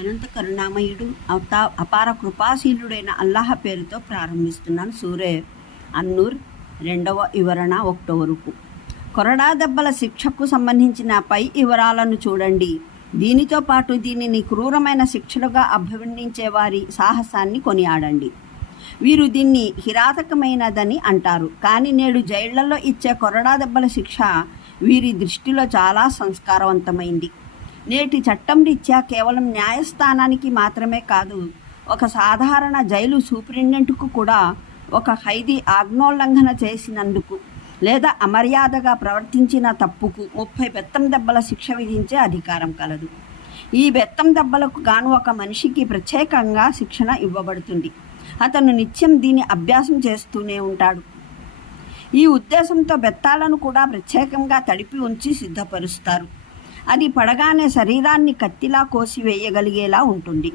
అనంత కరుణామయుడు అవతా అపార కృపాశీలుడైన అల్లాహ పేరుతో ప్రారంభిస్తున్నాను. సూరే అన్నూర్ రెండవ వివరణ ఒకటో వరకు. కొరడా దెబ్బల శిక్షకు సంబంధించిన పై వివరాలను చూడండి. దీనితో పాటు దీనిని క్రూరమైన శిక్షలుగా అభివర్ణించే వారి సాహసాన్ని కొనియాడండి. వీరు దీన్ని హిరాతకమైనదని అంటారు. కానీ నేడు జైళ్ళలో ఇచ్చే కొరడా దెబ్బల శిక్ష వీరి దృష్టిలో చాలా సంస్కారవంతమైంది. నేటి చట్టం రీత్యా కేవలం న్యాయస్థానానికి మాత్రమే కాదు ఒక సాధారణ జైలు సూపరింటెండెంట్కు కూడా ఒక ఖైదీ ఆజ్ఞోల్లంఘన చేసినందుకు లేదా అమర్యాదగా ప్రవర్తించిన తప్పుకు ముప్పై బెత్తం దెబ్బల శిక్ష విధించే అధికారం కలదు. ఈ బెత్తం దెబ్బలకు గాను ఒక మనిషికి ప్రత్యేకంగా శిక్షణ ఇవ్వబడుతుంది. అతను నిత్యం దీని అభ్యాసం చేస్తూనే ఉంటాడు. ఈ ఉద్దేశంతో బెత్తాలను కూడా ప్రత్యేకంగా తడిపి ఉంచి సిద్ధపరుస్తారు. అది పడగానే శరీరాన్ని కత్తిలా కోసి వేయగలిగేలా ఉంటుంది.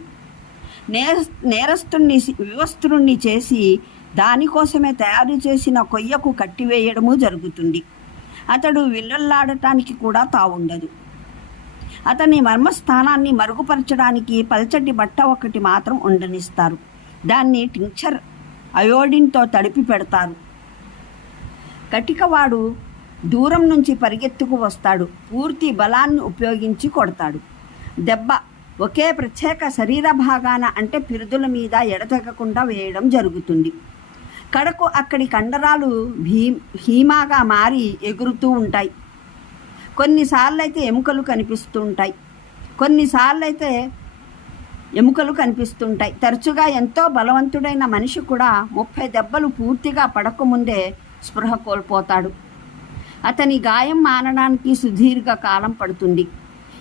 నేర నేరస్తుణ్ణి వివస్త్రుణ్ణి చేసి దానికోసమే తయారు చేసిన కొయ్యకు కట్టివేయడము జరుగుతుంది. అతడు విల్లల్లాడటానికి కూడా తావుండదు. అతని మర్మస్థానాన్ని మరుగుపరచడానికి పల్చటి బట్ట ఒకటి మాత్రం ఉండనిస్తారు. దాన్ని టించర్ అయోడిన్తో తడిపి పెడతారు కటికవాడు దూరం నుంచి పరిగెత్తుకు వస్తాడు. పూర్తి బలాన్ని ఉపయోగించి కొడతాడు. దెబ్బ ఒకే ప్రత్యేక శరీర భాగాన అంటే పిరుదుల మీద ఎడతెగకుండా వేయడం జరుగుతుంది. కడకు అక్కడి కండరాలు భీ హీమాగా మారి ఎగురుతూ ఉంటాయి. కొన్నిసార్లు అయితే ఎముకలు కనిపిస్తూ ఉంటాయి కొన్నిసార్లు అయితే ఎముకలు కనిపిస్తుంటాయి. తరచుగా ఎంతో బలవంతుడైన మనిషి కూడా ముప్పై దెబ్బలు పూర్తిగా పడకముందే స్పృహ కోల్పోతాడు. అతని గాయం మానడానికి సుదీర్ఘ కాలం పడుతుంది.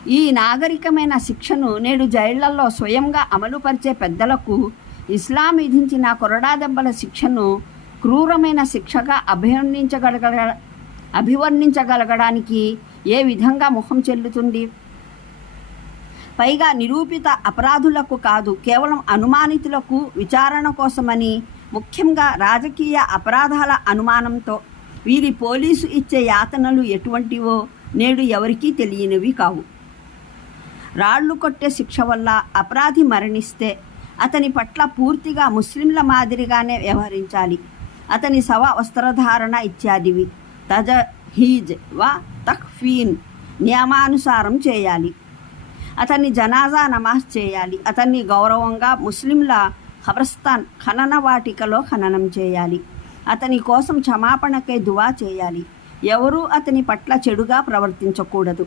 ఈ నాగరికమైన శిక్షను నేడు జైళ్ళలో స్వయంగా అమలుపరిచే పెద్దలకు ఇస్లాం విధించిన కొరడా దెబ్బల శిక్షను క్రూరమైన శిక్షగా అభివర్ణించగలగ అభివర్ణించగలగడానికి ఏ విధంగా ముఖం చెల్లుతుంది? పైగా నిరూపిత అపరాధులకు కాదు కేవలం అనుమానితులకు విచారణ కోసమని ముఖ్యంగా రాజకీయ అపరాధాల అనుమానంతో వీరి పోలీసు ఇచ్చే యాతనలు ఎటువంటివో నేడు ఎవరికీ తెలియనివి కావు. రాళ్ళు కొట్టే శిక్ష వల్ల అపరాధి మరణిస్తే అతని పట్ల పూర్తిగా ముస్లింల మాదిరిగానే వ్యవహరించాలి. అతని సవ వస్త్రధారణ ఇత్యాదివి. తజ హీజ్ వా తఖ్ఫీన్ నియమానుసారం చేయాలి. అతన్ని జనాజా నమాజ్ చేయాలి. అతన్ని గౌరవంగా ముస్లింల ఖబర్స్థాన్ ఖనన వాటికలో ఖననం చేయాలి. అతని కోసం క్షమాపణకై దువా చేయాలి. ఎవరూ అతని పట్ల చెడుగా ప్రవర్తించకూడదు.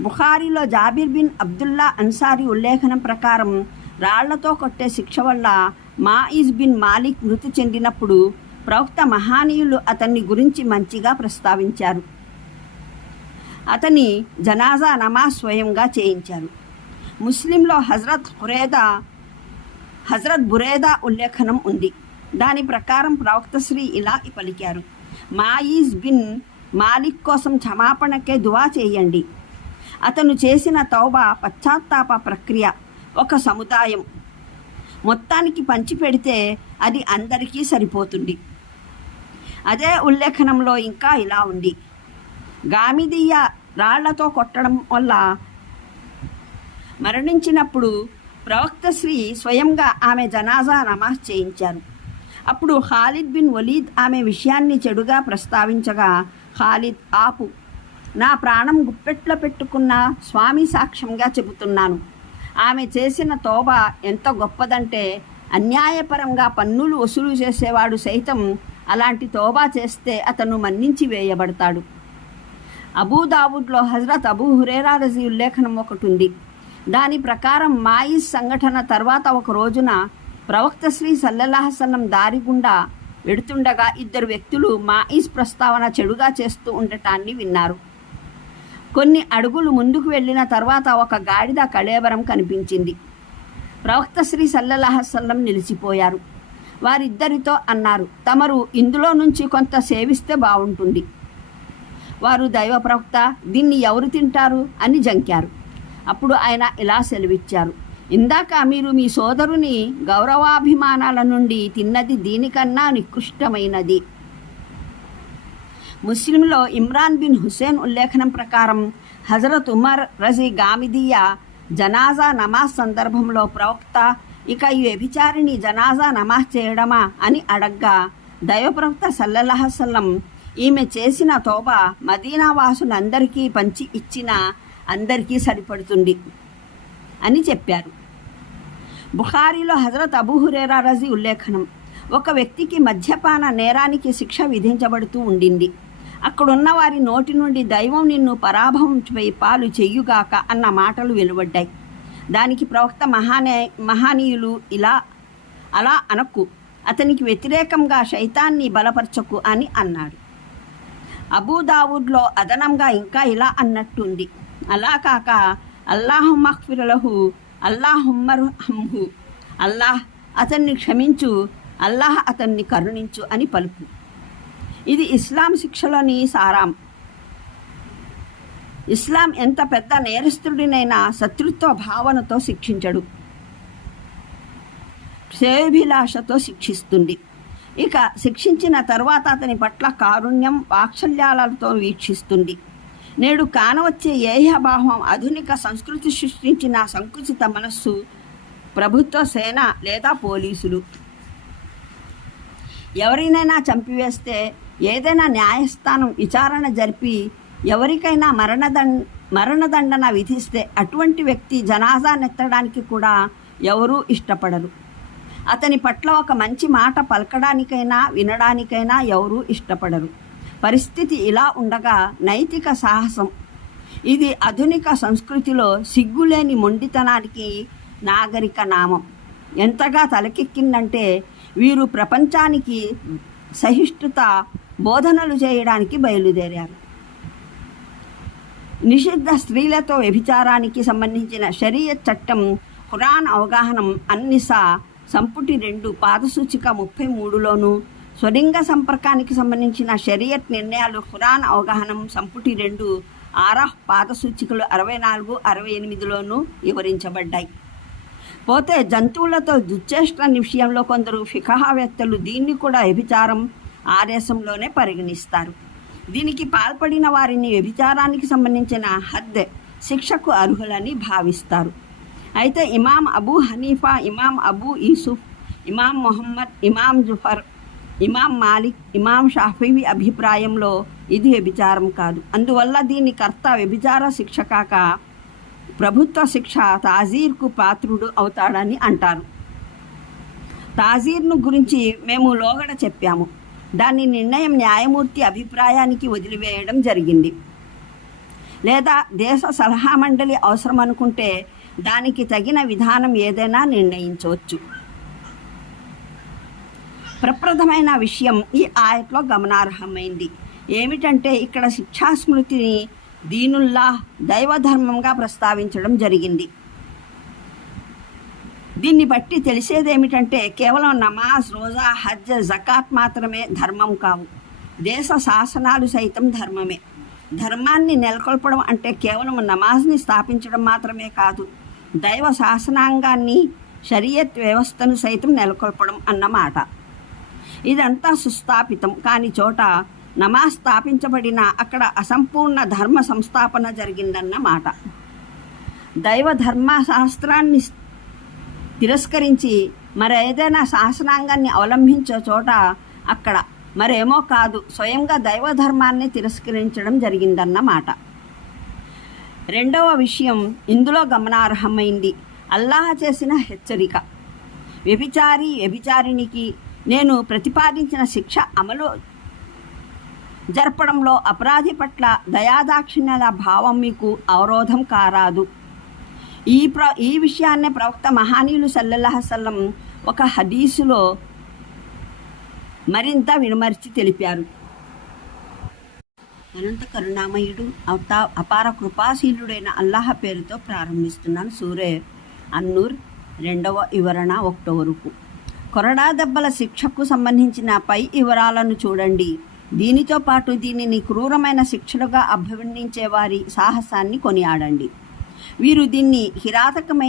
బుఖారీలో జాబిర్ బిన్ అబ్దుల్లా అన్సారీ ఉల్లేఖనం ప్రకారం రాళ్ళతో కొట్టే శిక్ష వల్ల మాయిజ్ బిన్ మాలిక్ మృతి చెందినప్పుడు ప్రవక్త మహానీయులు అతన్ని గురించి మంచిగా ప్రస్తావించారు. అతని జనాజా నమాజ్ స్వయంగా చేయించారు. ముస్లింలో హజరత్ హురేదా హజరత్ బురేదా ఉల్లేఖనం ఉంది. దాని ప్రకారం ప్రవక్త శ్రీ ఇలా పలికారు. మాయిజ్ బిన్ మాలిక్ కోసం క్షమాపణకే దువా చేయండి. అతను చేసిన తౌబా పశ్చాత్తాప ప్రక్రియ ఒక సముదాయం. మొత్తానికి పంచిపెడితే అది అందరికీ సరిపోతుంది. అదే ఉల్లేఖనంలో ఇంకా ఇలా ఉంది. గామిదీయ రాళ్ళతో కొట్టడం వల్ల మరణించినప్పుడు ప్రవక్త శ్రీ స్వయంగా ఆమె జనాజా నమాజ్ చేయించారు. అప్పుడు ఖాలిద్ బిన్ వలీద్ ఆమె విషయాన్ని చెడుగా ప్రస్తావించగా ఖాలిద్ ఆపు. నా ప్రాణం గుప్పెట్లో పెట్టుకున్న స్వామి సాక్ష్యంగా చెబుతున్నాను. ఆమె చేసిన తోబ ఎంత గొప్పదంటే అన్యాయపరంగా పన్నులు వసూలు చేసేవాడు సైతం అలాంటి తోబా చేస్తే అతను మన్నించి వేయబడతాడు. అబూదావుద్లో హజరత్ అబూ హురేరా రజీ ఉల్లేఖనం ఒకటి ఉంది. దాని ప్రకారం మాయిస్ సంఘటన తర్వాత ఒక రోజున ప్రవక్త శ్రీ సల్లల్లాహసల్లం దారి గుండా వెడుతుండగా ఇద్దరు వ్యక్తులు మాయిస్ ప్రస్తావన చెడుగా చేస్తూ ఉండటాన్ని విన్నారు. కొన్ని అడుగులు ముందుకు వెళ్ళిన తర్వాత ఒక గాడిద కళేబరం కనిపించింది. ప్రవక్త శ్రీ సల్లల్లాహసల్లం నిలిచిపోయారు. వారిద్దరితో అన్నారు తమరు ఇందులో నుంచి కొంత సేవిస్తే బాగుంటుంది వారు దైవ ప్రవక్త దీన్ని ఎవరు తింటారు? అని జంకారు. అప్పుడు ఆయన ఇలా సెలవిచ్చారు ఇందాక మీరు మీ సోదరుని గౌరవాభిమానాల నుండి తిన్నది దీనికన్నా నికృష్టమైనది. ముస్లింలో ఇమ్రాన్ బిన్ హుసేన్ ఉల్లేఖనం ప్రకారం హజరత్ ఉమర్ రజీ గామిదియా జనాజా నమాజ్ సందర్భంలో ప్రవక్త ఇక ఈ వ్యభిచారిణి జనాజా నమాజ్ చేయడమా అని అడగ్గా దైవప్రవక్త సల్లల్లాహసల్లం ఈమె చేసిన తోబ మదీనా వాసులందరికీ పంచి ఇచ్చిన అందరికీ సరిపడుతుంది అని చెప్పారు. బుఖారీలో హజరత్ అబూహురేరా రజీ ఉల్లేఖనం. ఒక వ్యక్తికి మద్యపాన నేరానికి శిక్ష విధించబడుతూ ఉండింది. అక్కడున్న వారి నోటి నుండి దైవం నిన్ను పరాభవంపై పాలు చెయ్యుగాక అన్న మాటలు వెలువడ్డాయి. దానికి ప్రవక్త మహానే మహానీయులు ఇలా అలా అనక్కు అతనికి వ్యతిరేకంగా శైతాన్ని బలపరచకు అని అన్నాడు. అబూదావుడ్లో అదనంగా ఇంకా ఇలా అన్నట్టుంది. అలా కాక అల్లాహు మహ్ఫిరలహు అల్లాహుమ్మర్ హమ్హు అల్లాహ్ అతన్ని క్షమించు అల్లాహ్ అతన్ని కరుణించు అని పలుకు. ఇది ఇస్లాం శిక్షలోని సారాం. ఇస్లాం ఎంత పెద్ద నేరస్తుడినైనా శత్రుత్వ భావనతో శిక్షించడు. శ్రేయోభిలాషతో శిక్షిస్తుంది. ఇక శిక్షించిన తర్వాత అతని పట్ల కారుణ్యం వాత్సల్యాలతో వీక్షిస్తుంది. నేడు కానవచ్చే ఏహభావం ఆధునిక సంస్కృతి సృష్టించిన సంకుచిత మనస్సు ప్రభుత్వ సేన లేదా పోలీసులు. ఎవరినైనా చంపివేస్తే ఏదైనా న్యాయస్థానం విచారణ జరిపి ఎవరికైనా మరణదండ మరణదండన విధిస్తే అటువంటి వ్యక్తి జనాజా నెత్తడానికి కూడా ఎవరూ ఇష్టపడరు. అతని పట్ల ఒక మంచి మాట పలకడానికైనా వినడానికైనా ఎవరూ ఇష్టపడరు. పరిస్థితి ఇలా ఉండగా నైతిక సాహసం. ఇది ఆధునిక సంస్కృతిలో సిగ్గులేని మొండితనానికి నాగరిక నామం. ఎంతగా తలకెక్కిందంటే వీరు ప్రపంచానికి సహిష్ణుత బోధనలు చేయడానికి బయలుదేరారు. నిషిద్ధ స్త్రీలతో వ్యభిచారానికి సంబంధించిన షరియత్ చట్టం ఖురాన్ అవగాహనం అన్నిసా సంపుటి రెండు పాదసూచిక ముప్పై మూడులోనూ స్వలింగ సంపర్కానికి సంబంధించిన షరియత్ నిర్ణయాలు ఖురాన్ అవగాహనం సంపుటి రెండు ఆరహ్ పాదసూచికలు అరవై నాలుగు అరవై ఎనిమిదిలోనూ వివరించబడ్డాయి. పోతే జంతువులతో దుశ్చేష్ట విషయంలో కొందరు ఫికహావేత్తలు దీన్ని కూడా వ్యభిచారం ఆదేశంలోనే పరిగణిస్తారు. దీనికి పాల్పడిన వారిని వ్యభిచారానికి సంబంధించిన హద్ శిక్షకు అర్హులని భావిస్తారు. అయితే ఇమాం అబూ హనీఫా ఇమాం అబూ యూసుఫ్ ఇమాం మొహమ్మద్ ఇమాం జుఫర్ ఇమాం మాలిక్ ఇమాం షాఫీ అభిప్రాయంలో ఇది వ్యభిచారం కాదు. అందువల్ల దీని కర్త వ్యభిచార శిక్ష కాక ప్రభుత్వ శిక్ష తాజీర్కు పాత్రుడు అవుతాడని అంటారు. తాజీర్ను గురించి మేము లోగడ చెప్పాము. దాని నిర్ణయం న్యాయమూర్తి అభిప్రాయానికి వదిలివేయడం జరిగింది. లేదా దేశ సలహా మండలి అవసరం అనుకుంటే దానికి తగిన విధానం ఏదైనా నిర్ణయించవచ్చు. ప్రప్రథమైన విషయం ఈ ఆయట్లో గమనార్హమైంది. ఏమిటంటే ఇక్కడ శిక్షాస్మృతిని దీనుల్లా దైవధర్మంగా ప్రస్తావించడం జరిగింది. దీన్ని బట్టి తెలిసేదేమిటంటే కేవలం నమాజ్ రోజా హజ్ జకాత్ మాత్రమే ధర్మం కావు. దేశ శాసనాలు సైతం ధర్మమే. ధర్మాన్ని నెలకొల్పడం అంటే కేవలం నమాజ్ని స్థాపించడం మాత్రమే కాదు దైవ శాసనాంగాన్ని షరియత్ వ్యవస్థను సైతం నెలకొల్పడం అన్నమాట. ఇదంతా సుస్థాపితం. కాని చోట నమాజ్ స్థాపించబడిన అక్కడ అసంపూర్ణ ధర్మ సంస్థాపన జరిగిందన్నమాట. దైవ ధర్మ శాస్త్రాన్ని తిరస్కరించి మరేదైనా శాసనాంగాన్ని అవలంబించే చోట అక్కడ మరేమో కాదు స్వయంగా దైవ ధర్మాన్ని తిరస్కరించడం జరిగిందన్నమాట. రెండవ విషయం ఇందులో గమనార్హమైంది. అల్లాహ చేసిన హెచ్చరిక. వ్యభిచారి వ్యభిచారినికి నేను ప్రతిపాదించిన శిక్ష అమలు జరపడంలో అపరాధి పట్ల దయాదాక్షిణ్యాల భావం మీకు అవరోధం కారాదు. ఈ ప్ర ఈ విషయాన్నే ప్రవక్త మహానీయులు సల్లల్లాహసల్లం ఒక హదీసులో మరింత వినమర్చి తెలిపారు. అనంత కరుణామయుడు అవతా అపార కృపాశీలుడైన అల్లాహ పేరుతో ప్రారంభిస్తున్నాను. సూరే అన్నూర్ రెండవ వివరణ ఒకటో వరకు. కొరడా దెబ్బల శిక్షకు సంబంధించిన పై వివరాలను చూడండి. దీనితో పాటు దీనిని క్రూరమైన శిక్షలుగా అభివర్ణించే వారి సాహసాన్ని కొనియాడండి. వీరు దీన్ని హిరాతకమైన